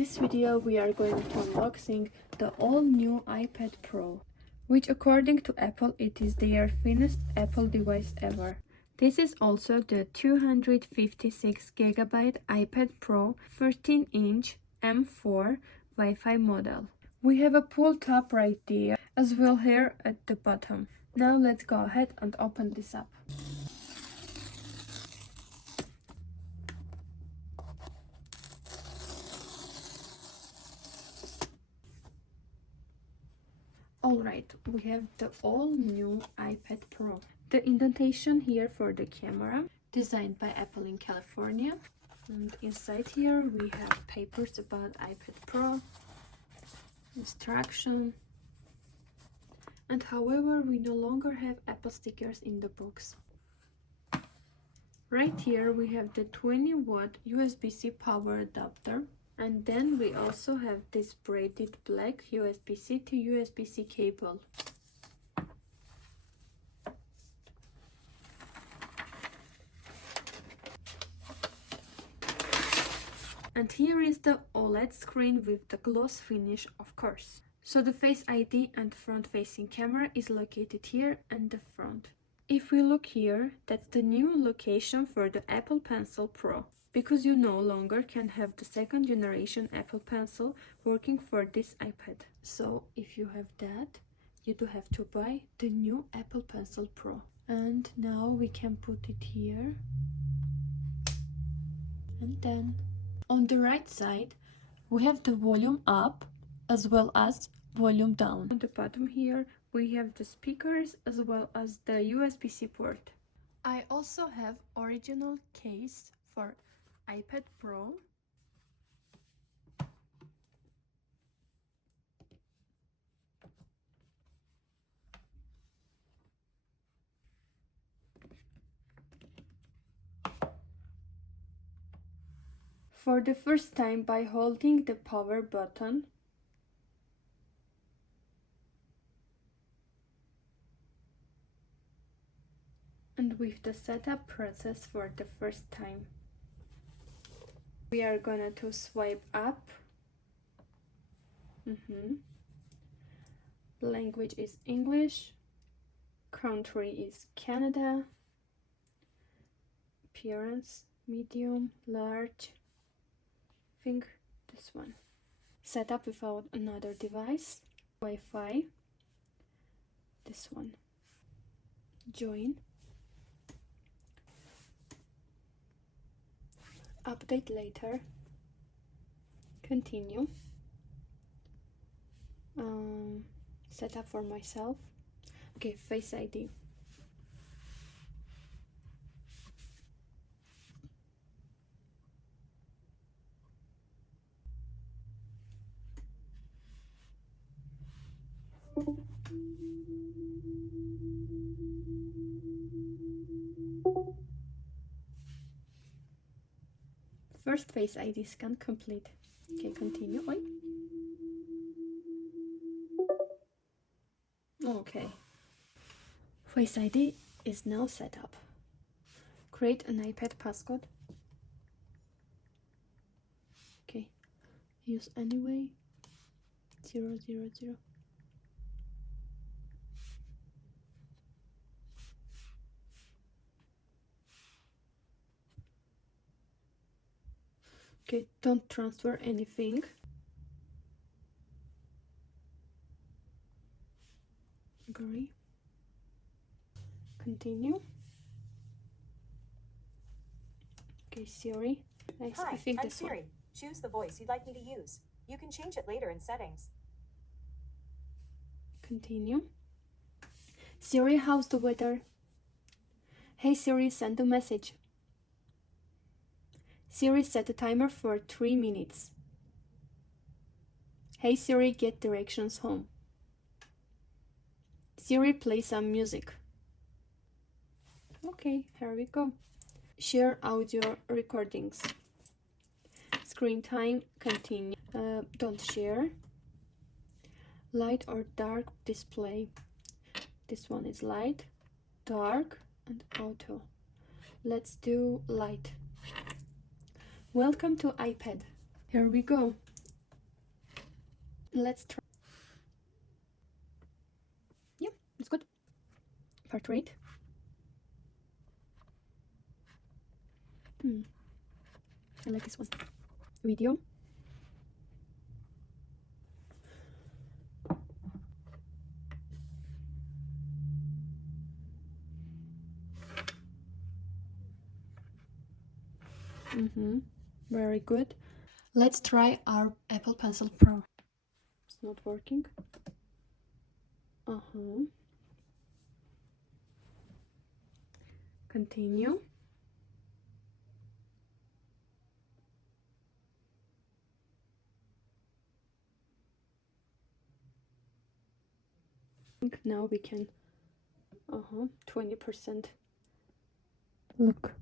this video we are going to unboxing the all new iPad Pro, which according to Apple it is their finest Apple device ever. This is also the 256GB iPad Pro 13-inch M4 Wi-Fi model. We have a pull tab right there as well here at the bottom. Now let's go ahead and open this up. Alright, we have the all new iPad Pro. The indentation here for the camera, designed by Apple in California. And inside here we have papers about iPad Pro, instruction. And however, we no longer have Apple stickers in the box. Right here we have the 20-watt USB-C power adapter. And then we also have this braided black USB-C to USB-C cable. And here is the OLED screen with the gloss finish, of course. So the Face ID and front-facing camera is located here and the front. If we look here, that's the new location for the Apple Pencil Pro, because you no longer can have the second generation Apple Pencil working for this iPad. So if you have that, you do have to buy the new Apple Pencil Pro. And now we can put it here. And then on the right side, we have the volume up as well as volume down. On the bottom here, we have the speakers as well as the USB-C port. I also have original case for iPad Pro. For the first time, by holding the power button, and with the setup process for the first time, we are gonna to swipe up. Language is English, country is Canada, appearance medium, large, I think this one. Setup without another device, Wi-Fi, this one, join, update later, continue, setup for myself, okay, Face ID. First Face ID scan complete. Okay, continue. Oi. Okay. Face ID is now set up. Create an iPad passcode. Okay. Use anyway. 000. Okay, don't transfer anything. Agree. Continue. Okay, Siri. Nice. Hi, I think I'm this Siri. one. Choose the voice you'd like me to use. You can change it later in settings. Continue. Siri, how's the weather? Hey Siri, send a message. Siri, set a timer for 3 minutes. Hey Siri, get directions home. Siri, play some music. Okay, here we go. Share audio recordings. Screen time, continue. Don't share. Light or dark display. This one is light, dark, and auto. Let's do light. Welcome to iPad. Here we go. Let's try. Yeah, it's good. Portrait. I like this one. Video. Very good. Let's try our Apple Pencil Pro. It's not working. Continue. Now we can 20%. Look.